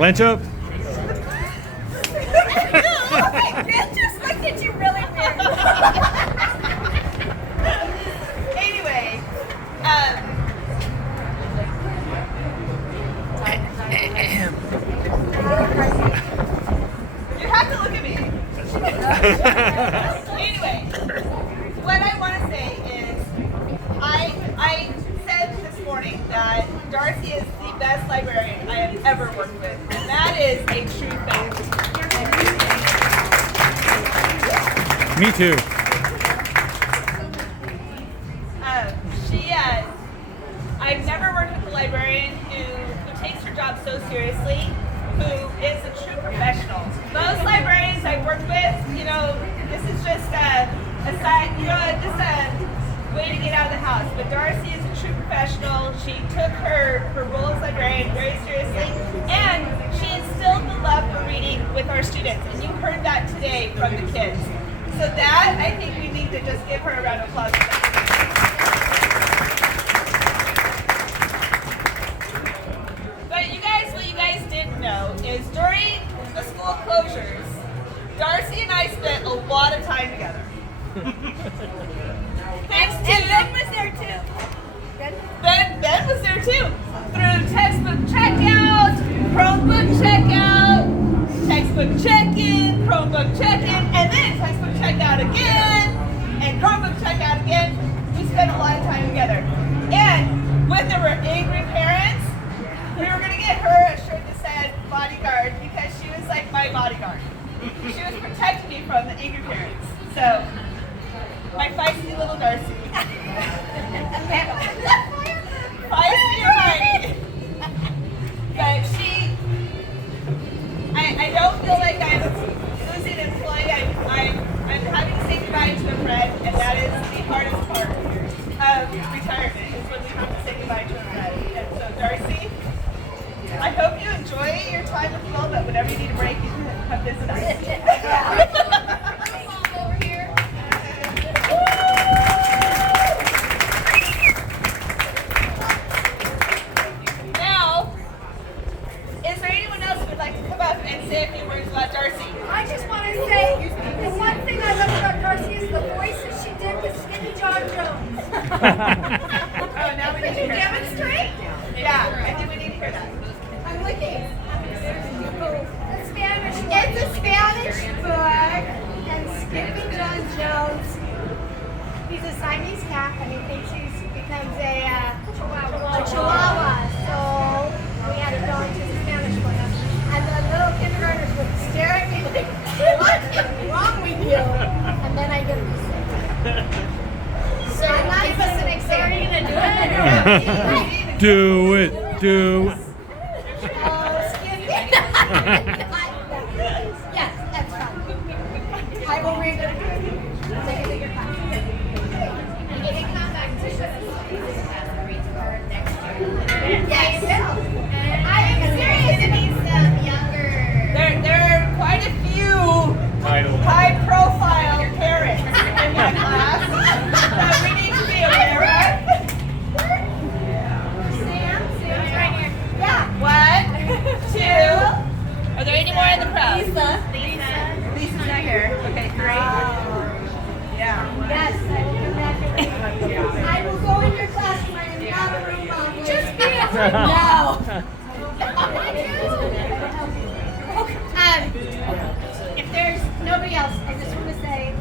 Clench up. Bill just looked at you really weird. Anyway, you have to look at me. Anyway, what I want to say is, I said this morning that Darcy is the best librarian I have ever worked with, and that is a true fact. Me too. I've never worked with a librarian who takes her job so seriously, who is a true professional. Most librarians I've worked with, this is just a side, just a way to get out of the house. But Darcy is a true professional. She took her role as librarian very seriously, and she instilled the love for reading with our students. And you heard that today from the kids. So that, I think we need to just give her a round of applause for that. What you guys didn't know is during the school closures, Darcy and I spent a lot of time together. Thanks to Ben was there too. Ben was there too. Through textbook checkout, Chromebook checkout, textbook check-in, Chromebook check-in, and then textbook checkout again, and Chromebook checkout again. We spent a lot of time together. And when there were angry parents, we were going to get her a shirt that said bodyguard, because she was like my bodyguard. She was protecting me from the angry parents. So, my feisty little Darcy. Feisty or mighty. But I don't feel like I'm losing an employee. I'm having to say goodbye to a friend, and that is the hardest part of retirement, is when we have to say goodbye to a friend. And so, Darcy, I hope you enjoy your time with Will, but whenever you need a break, you can come visit us. Now, is there anyone else who would like to come up and say a few words about Darcy? I just want to say, the one thing I love about Darcy is the voice that she did with Skinny John Jones. Oh, now we need to hear that. Demonstrate? Yeah, I think we need to hear that. I'm looking. It's a Spanish book, and Skippy John Jones, he's a Siamese cat, and he thinks he becomes a Chihuahua. So we had to go into the Spanish book. And the little kindergartners would stare at me like, what is wrong with you? And then I get them to say. So give us an example. Are you going to do it? Do it. Yes, that's fine. I will read it. Take a bigger class. You can come back to next year. Yes, I am serious. It needs some younger. There are quite a few high-profile parents in my class that we need to be aware of. Sam's right here. Yeah. 1, 2. Are there any more in the crowd? Lisa. Lisa's not here. Okay, 3. Yeah. Yes, I will come back and I will go in your classroom. I am not a room mom. Just be a room mom. If there's nobody else, I just want to say,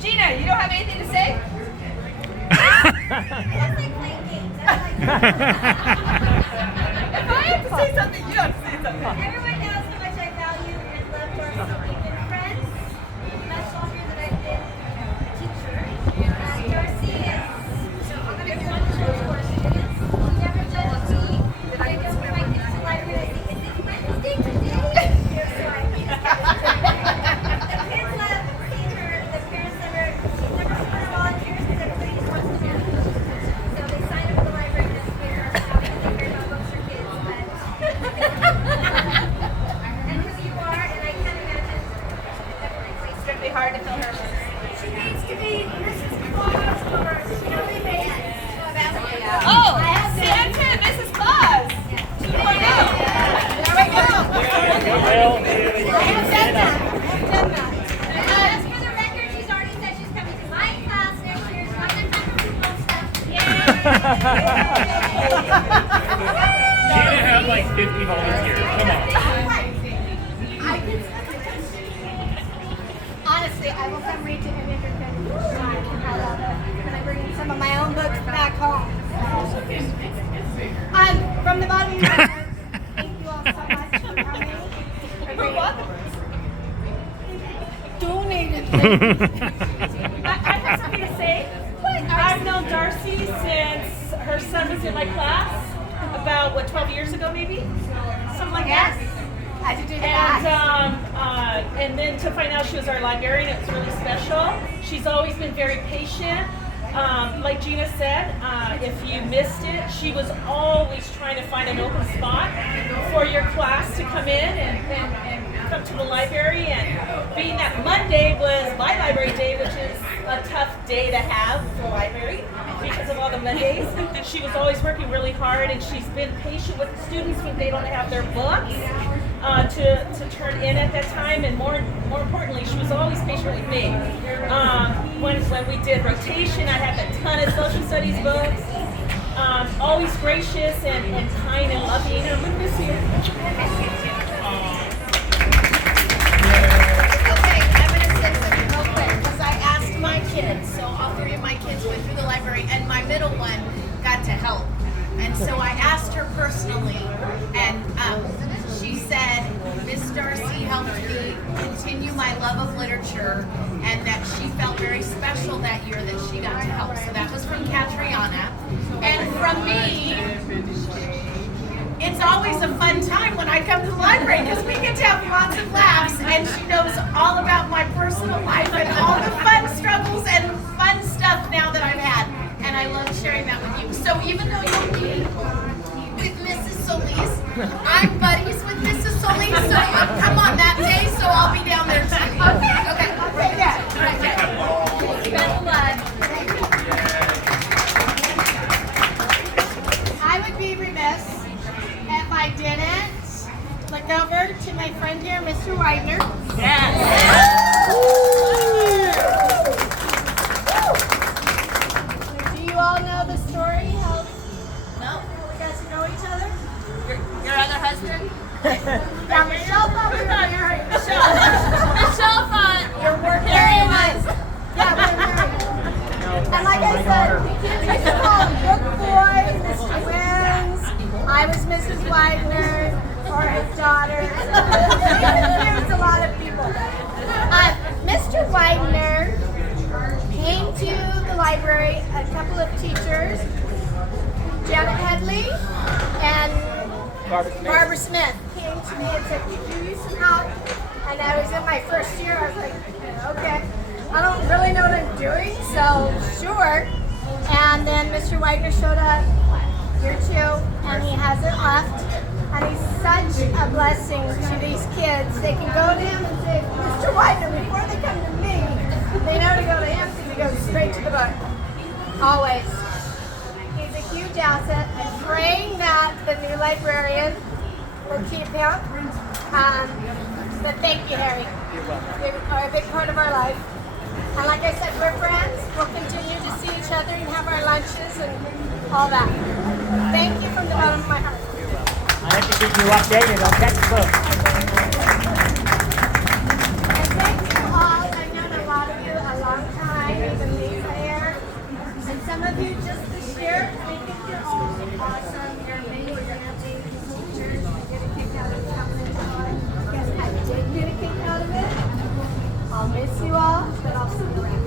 Gina, you don't have anything to say? that's like playing games. If I have to say something, you have to say something. Everyone knows how much I value and love Darcy. We've been friends much longer than I've been a teacher. Darcy is one of our students. She never judges me. I don't like this library. Is it Wednesday today? So I keep the kids love seeing her. The parents never put her volunteers because everybody just wants to do it. So they sign up for the library this year. They care about books for kids, but and who you are, and I can't imagine Gina had like 50 volunteers. Come on. Honestly, I will come read to any of your kids. I love it. And I bring some of my own books back home. From the bottom of my heart, thank you all so much for coming. You're welcome. Donated. I have something to say. I've known Darcy since her son was in my class about 12 years ago, maybe, something like that. How'd you do that? And then to find out she was our librarian, it was really special. She's always been very patient. Like Gina said, if you missed it, she was always trying to find an open spot for your class to come in and come to the library. And being that Monday was my library day, which is a tough day to have for the library because of all the Mondays, she was always working really hard, and she's been patient with the students when they don't have their books to turn in at that time. And more importantly, she was always patient with me. When we did rotation, I had a ton of social studies books. Always gracious and kind and loving. I'm going to miss you. Okay, I'm going to say something real quick because I asked my kids, so all three of my kids went through the library, and my middle one got to help. And so I asked her personally, and she said, Miss Darcy helped me continue my love of literature, and that she felt very special that year that she got to help. So that was from Catriona. And from me, it's always a fun time when I come to the library because we get to have lots of laughs, and she knows all about my personal life and all the fun struggles and fun stuff now that I've had. And I love sharing that with you. So even though you'll be with Mrs. Solis, I'm buddies with Mrs. Solis, so you'll come on that day, so I'll be down there too. Okay. Yeah. Right there. Best of luck. I would be remiss if I didn't look over to my friend here, Mr. Widener. Do you all know the story? How you guys know each other? Your other husband? Yeah, Michelle thought we were married. Michelle thought You're working. There he was. Yeah, we're married. And like I said, the kids used to call him Book Boy, Mr. Wins. I was Mrs. Widener, or his daughter. He confused a lot of people. Mr. Widener came to the library, a couple of teachers, Janet Headley and Barbara Smith came to me and said, "Could you use some help?" And I was in my first year. I was like, okay, I don't really know what I'm doing, so sure. And then Mr. Widener showed up year 2, and he hasn't left. And he's such a blessing to these kids. They can go to him and say, Mr. Widener, before they come to me, they know to go to him because he goes straight to the book. Always. He's a huge asset. I'm praying that the new librarian will keep him. But thank you, Harry. You are a big part of our life. And like I said, we're friends. We'll continue to see each other and have our lunches and all that. Thank you from the bottom of my heart. I have to keep you updated on textbooks. And thank you all. I've known a lot of you a long time, even Lisa here. And some of you just this year. I think you're all awesome. You're amazing. You're amazing teachers. You get a kick out of coming into our. Yes, I did get a kick out of it. I'll miss you all, but I'll see you around.